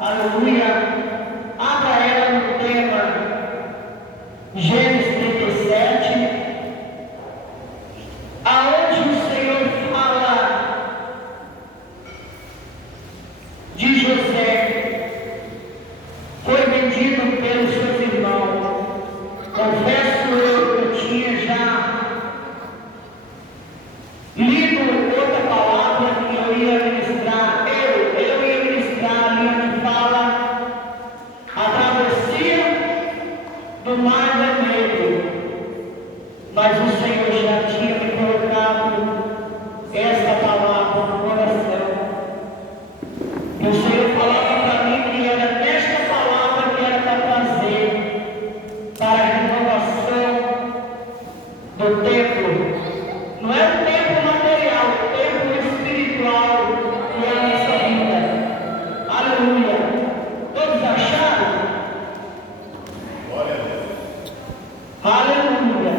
Aleluia. Abra ela no tema Gênesis 37, aonde o Senhor fala de José. Foi vendido pelos seus irmãos. Confesso eu que eu tinha já lido outra palavra que eu ia ministrar. Eu ia ministrar a linha que fala a travessia do mar vermelho. Mas o Senhor já tinha me colocado essa palavra no coração. E o Senhor falava para mim que era esta palavra que era para trazer para a renovação do templo. Não é o templo material, o templo espiritual que é a nossa vida. Aleluia. Todos acharam? Glória a Deus. Aleluia.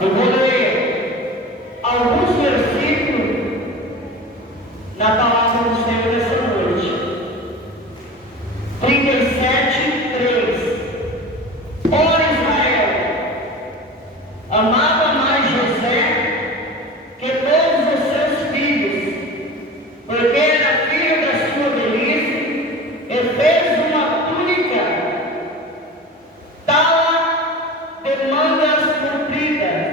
Eu vou ler alguns versículos na palavra do Senhor essa noite. 37:3. Ora, Israel amava mais José que todos os seus filhos, porque era filho da sua velhice, e fez uma túnica, tala de mangas compridas.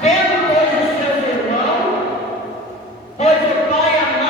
Vendo, pois, os seus irmãos, pois o pai amava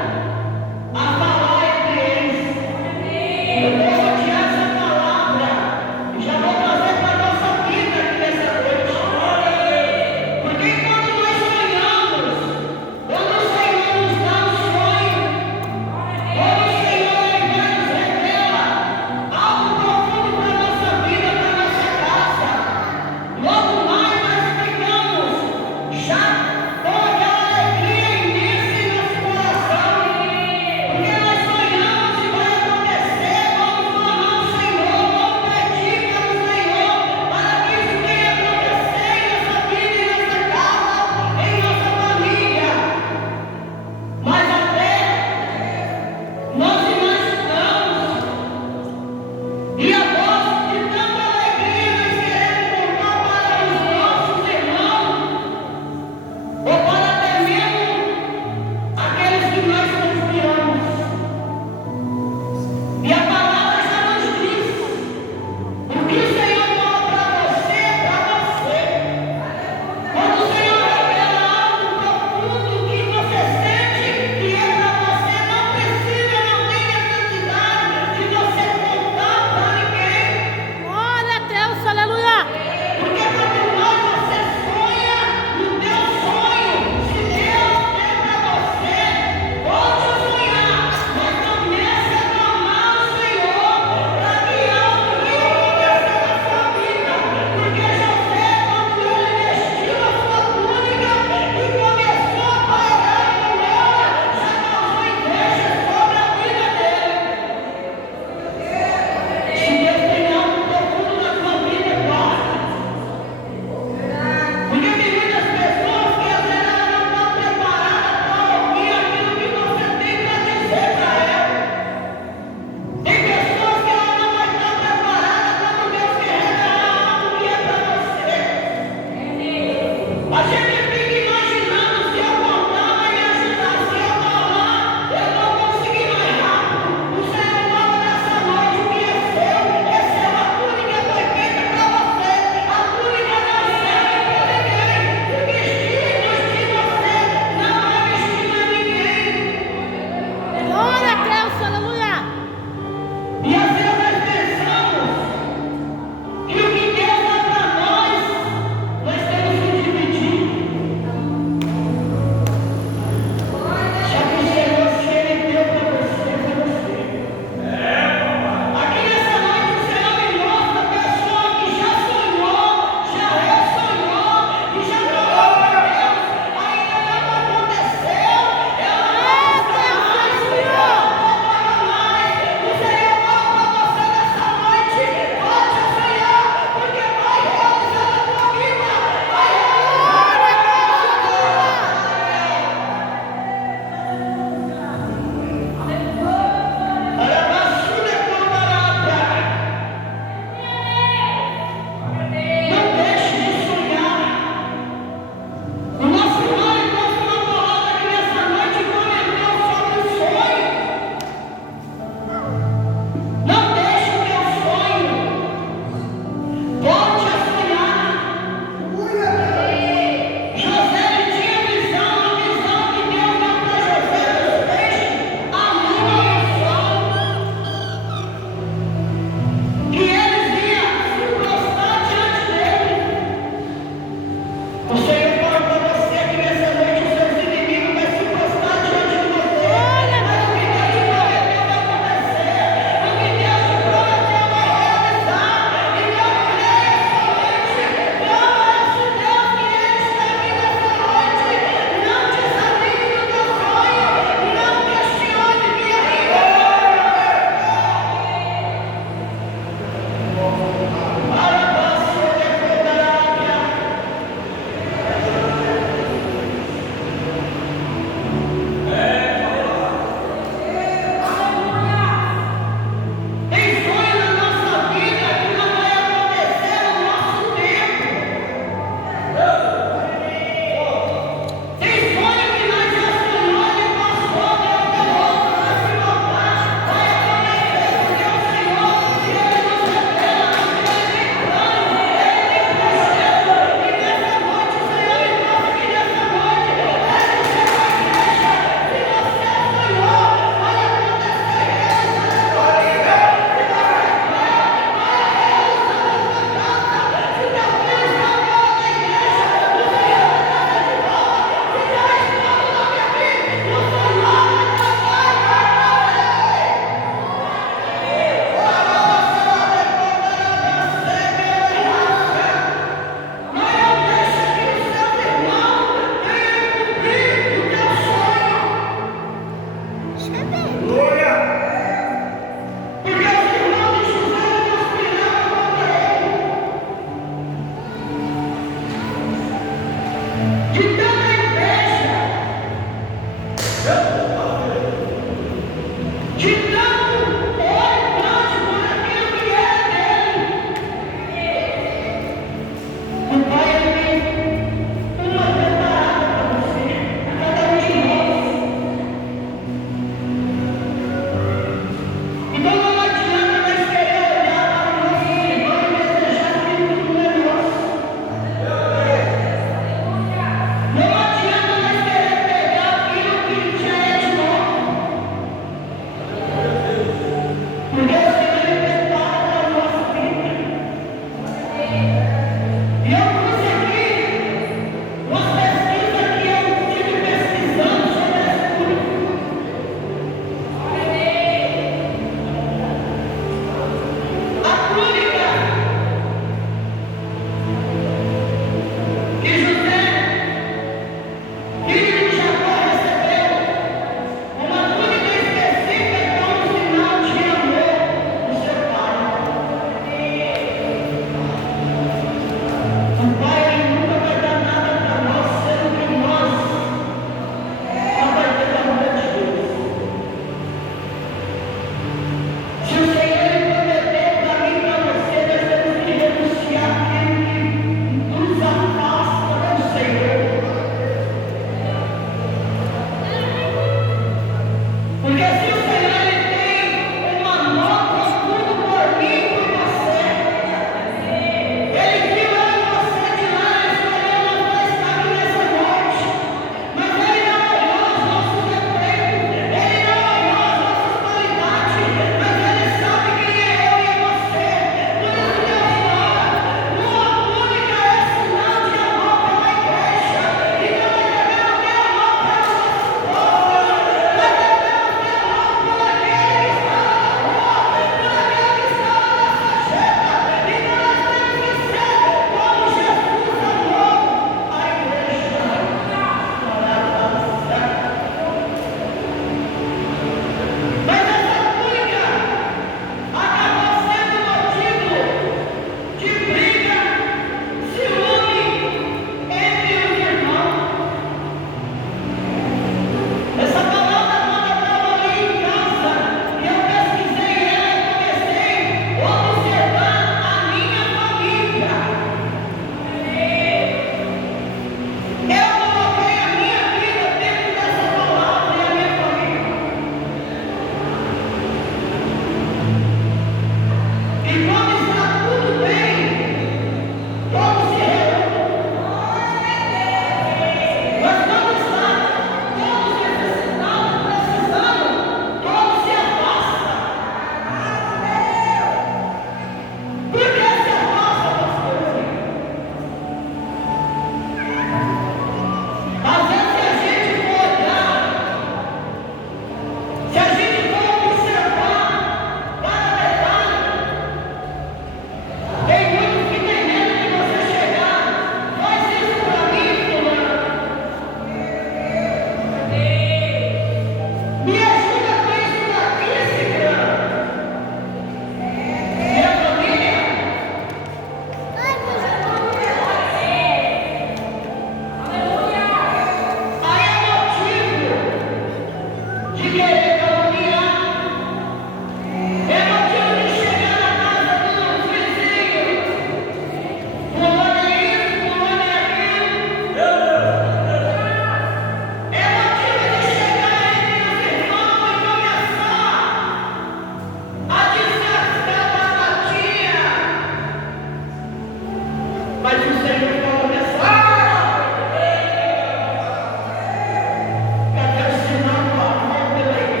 Cadê o sinal do amor pela igreja?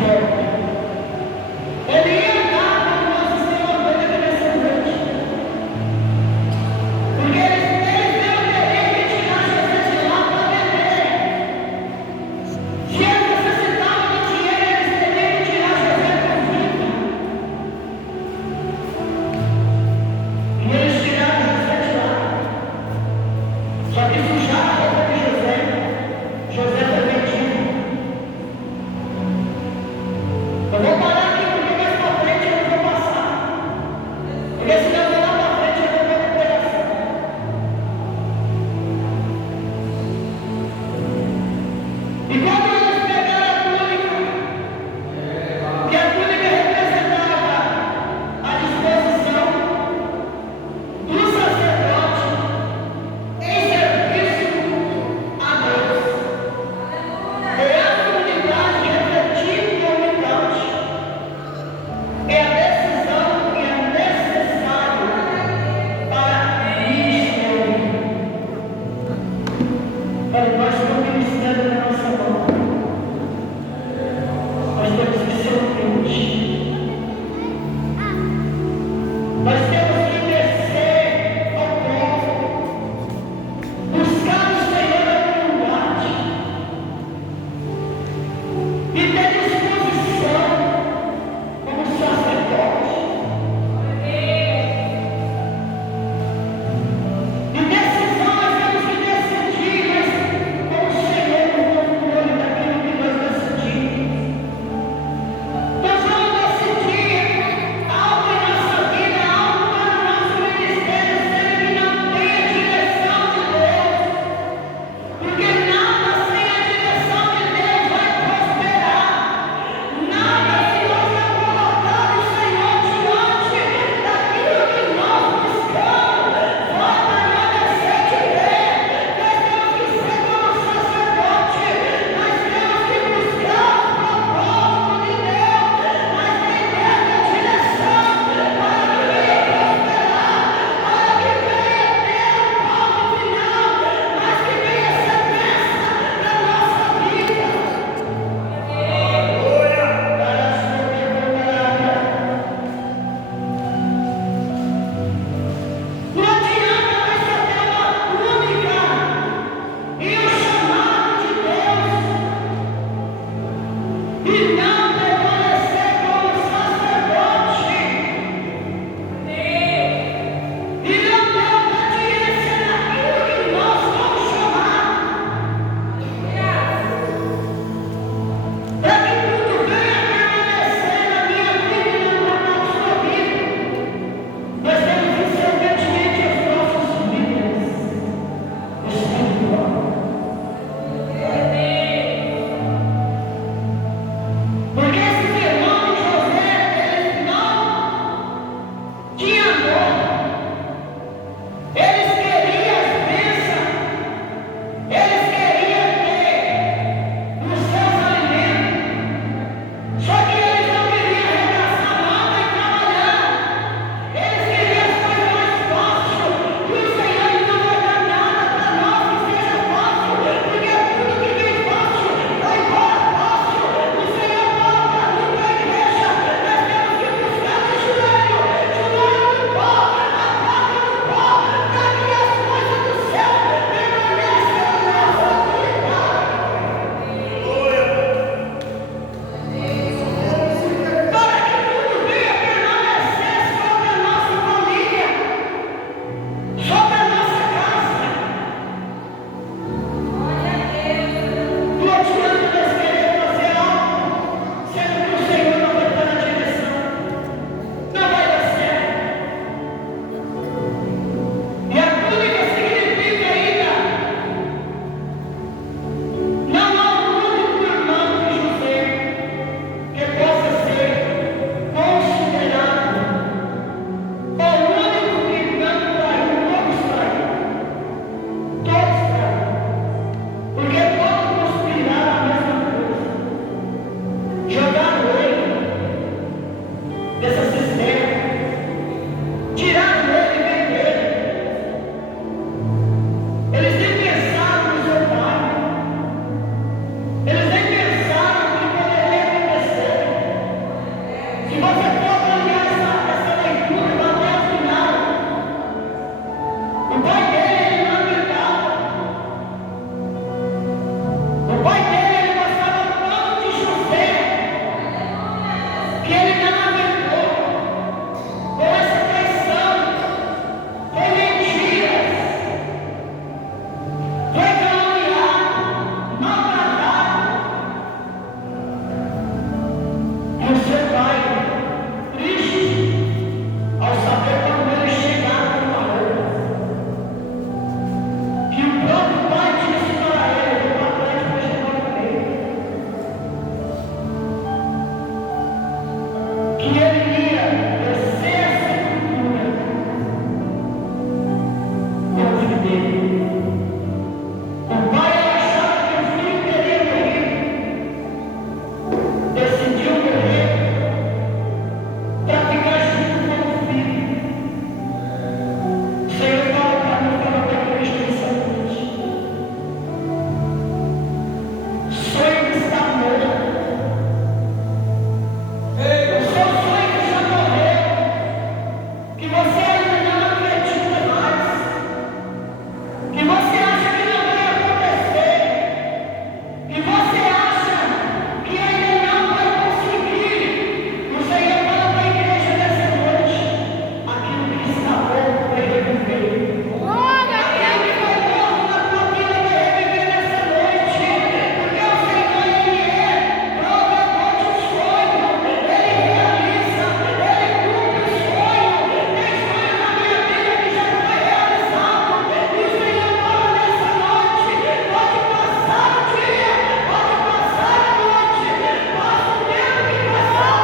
volta. Ele ia andar como nosso Senhor veio nessa noite. Porque eles deu o dever de tirar José de lá para beber. Se eles necessitavam de dinheiro, eles teriam que tirar José com vida. E eles tiraram José de lá. Só que sujaram a roupa de José. José foi vendido. que ele ia descer a sepultura com o filho dele. O pai achava que o filho teria morrido, decidiu morrer para ficar junto com o filho. O Senhor fala para mim, fala para a igreja nessa noite. Sonho está morto. O seu sonho já morreu. Que você ainda não acredita mais. Que você acha que não vai acontecer. Que você acha que ainda não vai conseguir. O Senhor fala para a igreja nessa noite. Aquilo que está morto vai reviver. Aquilo que foi morto na tua vida vai reviver nessa noite. Porque o Senhor, Ele é provedor de sonho. Ele realiza, Ele cumpre o sonho. Tem sonho na minha vida que já foi realizado. E o Senhor fala nessa noite. Pode passar o dia, pode passar a noite. Passa o tempo que passar,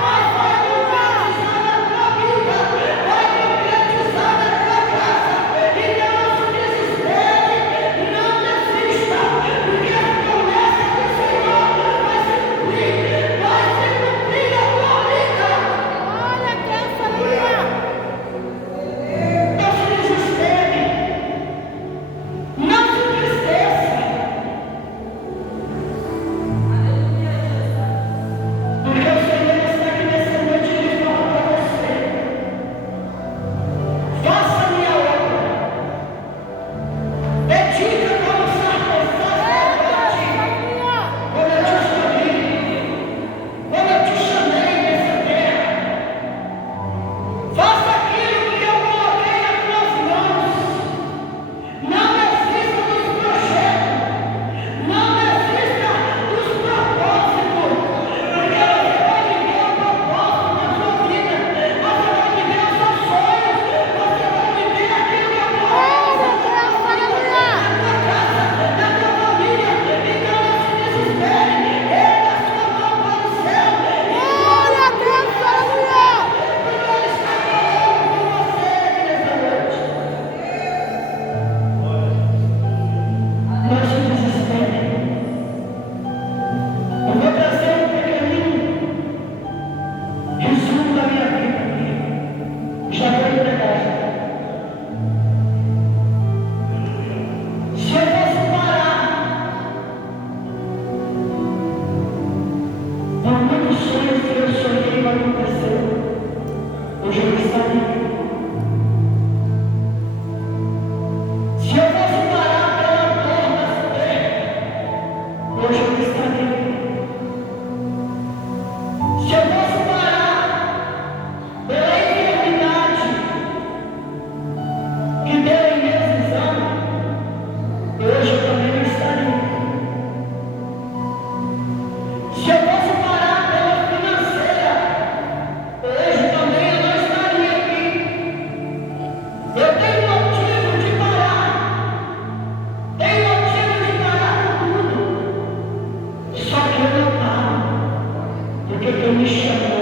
mas vai concretizar na tua vida. Vai concretizar na tua casa. E não se desespere, não desista. Porque a promessa do Senhor vai se cumprir. Vai se cumprir na tua vida. Não se desespere. Não se entristeça. Porque o Senhor está aqui nessa noite e Ele fala para você: faça a minha obra. Dedica como sacerdote. Quando eu te escolhi, quando eu te chamei nessa terra, faça aquilo que eu coloquei nas tuas mãos. Não desista dos projetos. Não desista dos propósitos. Porque você vai viver o propósito da sua vida. Você vai viver os seus sonhos. Você vai viver aquilo que eu coloquei na tua casa, na tua família. Então não se desespere. Erga a sua mão para o céu. E glória a Deus, aleluia. Porque Ele está falando com você nessa noite. Não se desespere. Eu vou trazer um pequenino resumo da minha vida aqui. Já vou entregar. Se eu fosse parar por muitos sonhos que eu sonhei não aconteceu, hoje eu estaria. Se eu fosse parar pela dor da terra, hoje eu estaria. Se eu fosse parar pela enfermidade que deu em meus exames, hoje eu também não estaria. Se eu fosse parar pela financeira, hoje também eu não estaria aqui. Eu tenho motivo de parar. Tenho motivo de parar com tudo. Só que eu não paro. Porque Deus me chamou.